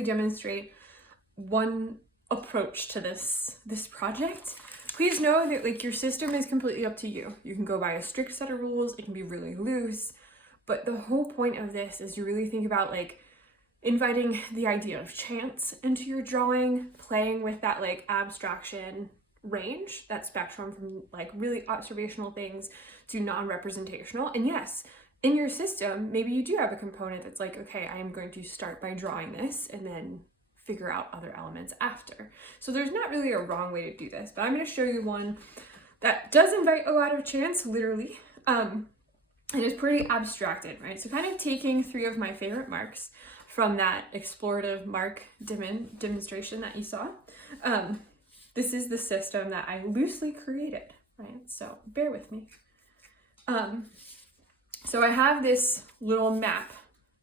quickly demonstrate one approach to this project. Please know that like your system is completely up to you. You can go by a strict set of rules, it can be really loose, but the whole point of this is to really think about like inviting the idea of chance into your drawing, playing with that like abstraction range, that spectrum from like really observational things to non-representational. And yes, in your system, maybe you do have a component that's like, okay, I am going to start by drawing this and then figure out other elements after. So there's not really a wrong way to do this, but I'm going to show you one that does invite a lot of chance, literally, and is pretty abstracted, right? So kind of taking 3 of my favorite marks from that explorative mark demonstration that you saw. This is the system that I loosely created, right? So bear with me. So I have this little map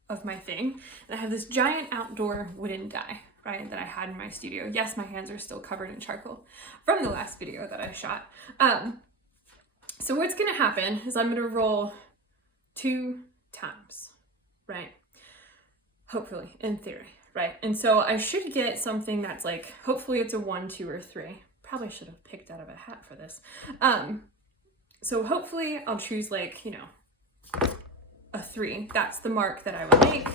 of my thing, and I have this giant outdoor wooden die, right, that I had in my studio. Yes, my hands are still covered in charcoal from the last video that I shot. So what's gonna happen is I'm gonna roll 2 times, right? Hopefully, in theory, right? And so I should get something that's like, hopefully it's a 1, 2, or 3. Probably should have picked out of a hat for this. So hopefully I'll choose like, you know, a 3. That's the mark that I will make.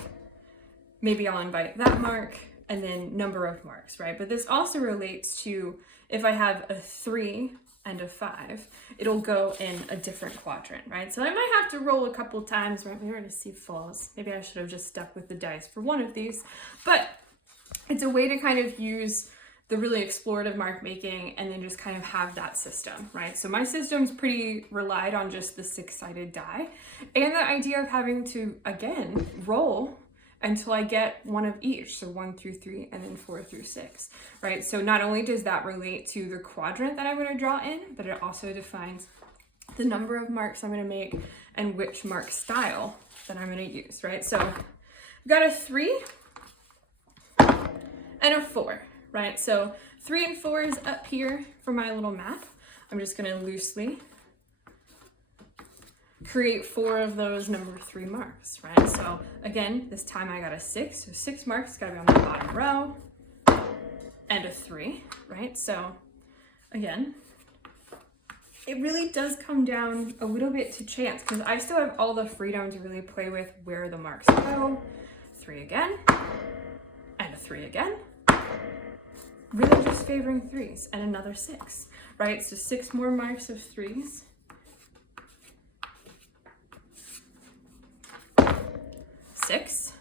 Maybe I'll invite that mark and then number of marks, right? But this also relates to if I have a 3 and a 5, it'll go in a different quadrant, right? So I might have to roll a couple times, right? We already see falls. Maybe I should have just stuck with the dice for one of these, but it's a way to kind of use the really explorative mark making and then just kind of have that system, right? So my system's pretty relied on just the 6-sided die and the idea of having to, again, roll until I get one of each. So 1 through 3 and then 4 through 6, right? So not only does that relate to the quadrant that I'm gonna draw in, but it also defines the number of marks I'm gonna make and which mark style that I'm gonna use, right? So I've got a 3 and a 4, right? So 3 and 4 is up here for my little map. I'm just gonna loosely create 4 of those number 3 marks, right? So again, this time I got a 6, so 6 marks gotta be on the bottom row, and a 3, right? So again, it really does come down a little bit to chance because I still have all the freedom to really play with where the marks go. 3 again, and a 3 again. Really just favoring 3s, and another 6, right? So 6 more marks of 3s. 6.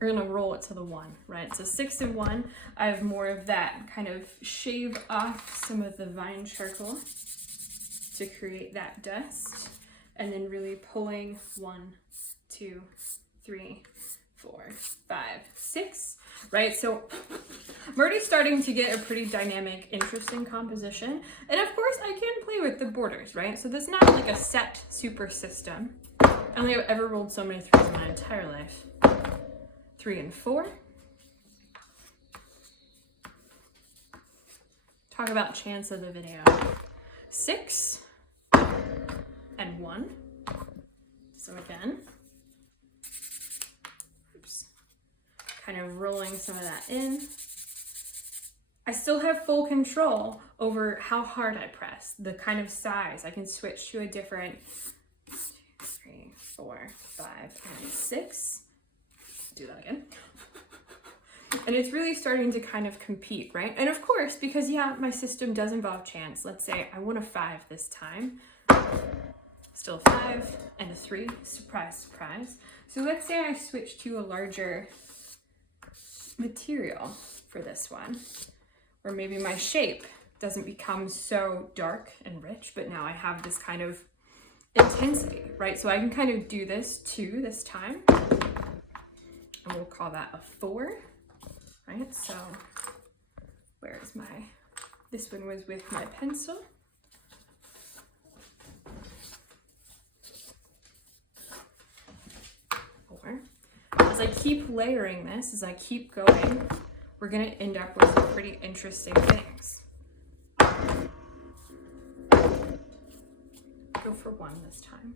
We're gonna roll it to the 1, right? So 6 and 1, I have more of that, kind of shave off some of the vine charcoal to create that dust, and then really pulling 1, 2, 3, 4, 5, 6, right? So I'm already starting to get a pretty dynamic, interesting composition. And of course I can play with the borders, right? So this is not like a set super system. I only have ever rolled so many 3s in my entire life. 3 and 4. Talk about chance of the video. 6 and 1. So again, oops, kind of rolling some of that in. I still have full control over how hard I press, the kind of size. I can switch to a different 3, 4, 5, and 6. Do that again. And it's really starting to kind of compete, right? And of course, because yeah, my system does involve chance. Let's say I want a 5 this time. Still a 5 and a 3. Surprise, surprise. So let's say I switch to a larger material for this one, or maybe my shape doesn't become so dark and rich, but now I have this kind of intensity, right? So I can kind of do this 2 this time, and we'll call that a 4, right? So where's my, this one was with my pencil. As I keep layering this, as I keep going, we're gonna end up with some pretty interesting things. Go for 1 this time.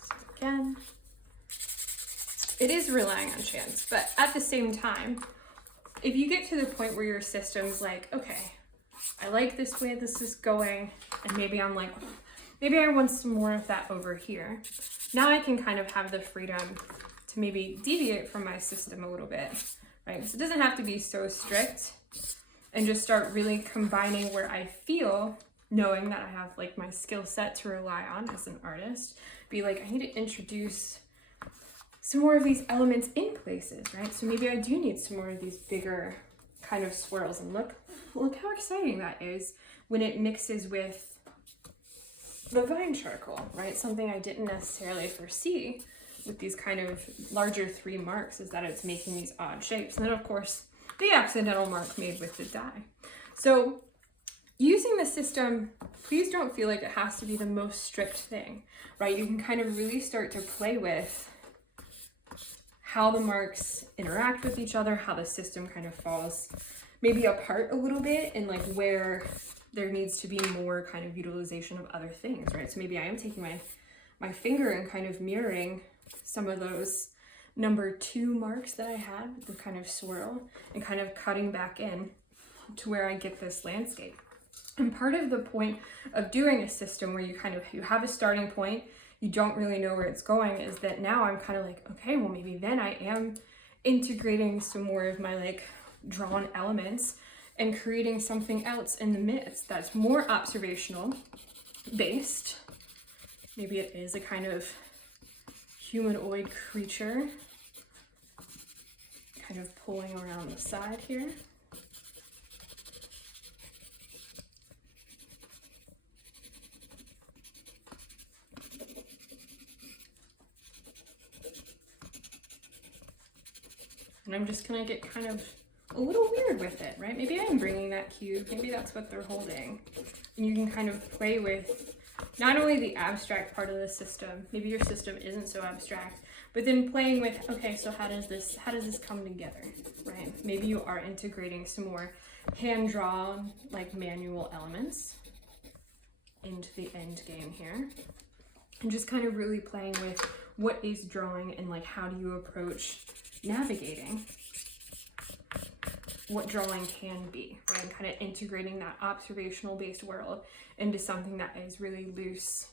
So again, it is relying on chance, but at the same time, if you get to the point where your system's like, okay, I like this way this is going, and maybe I'm like, maybe I want some more of that over here. Now I can kind of have the freedom to maybe deviate from my system a little bit, right? So it doesn't have to be so strict, and just start really combining where I feel, knowing that I have like my skill set to rely on as an artist, be like, I need to introduce some more of these elements in places, right? So maybe I do need some more of these bigger kind of swirls, and look how exciting that is when it mixes with the vine charcoal, right? Something I didn't necessarily foresee with these kind of larger 3 marks is that it's making these odd shapes. And then of course, the accidental mark made with the dye. So using the system, please don't feel like it has to be the most strict thing, right? You can kind of really start to play with how the marks interact with each other, how the system kind of falls maybe apart a little bit, and like where there needs to be more kind of utilization of other things, right? So maybe I am taking my finger and kind of mirroring some of those number 2 marks that I had with the kind of swirl, and kind of cutting back in to where I get this landscape. And part of the point of doing a system where you have a starting point, you don't really know where it's going, is that now I'm kind of like, okay, well maybe then I am integrating some more of my like drawn elements and creating something else in the midst that's more observational based. Maybe it is a kind of humanoid creature kind of pulling around the side here. And I'm just gonna get kind of a little weird with it, right? Maybe I'm bringing that cube, maybe that's what they're holding. And you can kind of play with not only the abstract part of the system, maybe your system isn't so abstract, but then playing with, okay, so how does this come together, right? Maybe you are integrating some more hand-drawn, like manual elements into the end game here. And just kind of really playing with what is drawing, and like how do you approach navigating what drawing can be, right? And kind of integrating that observational based world into something that is really loose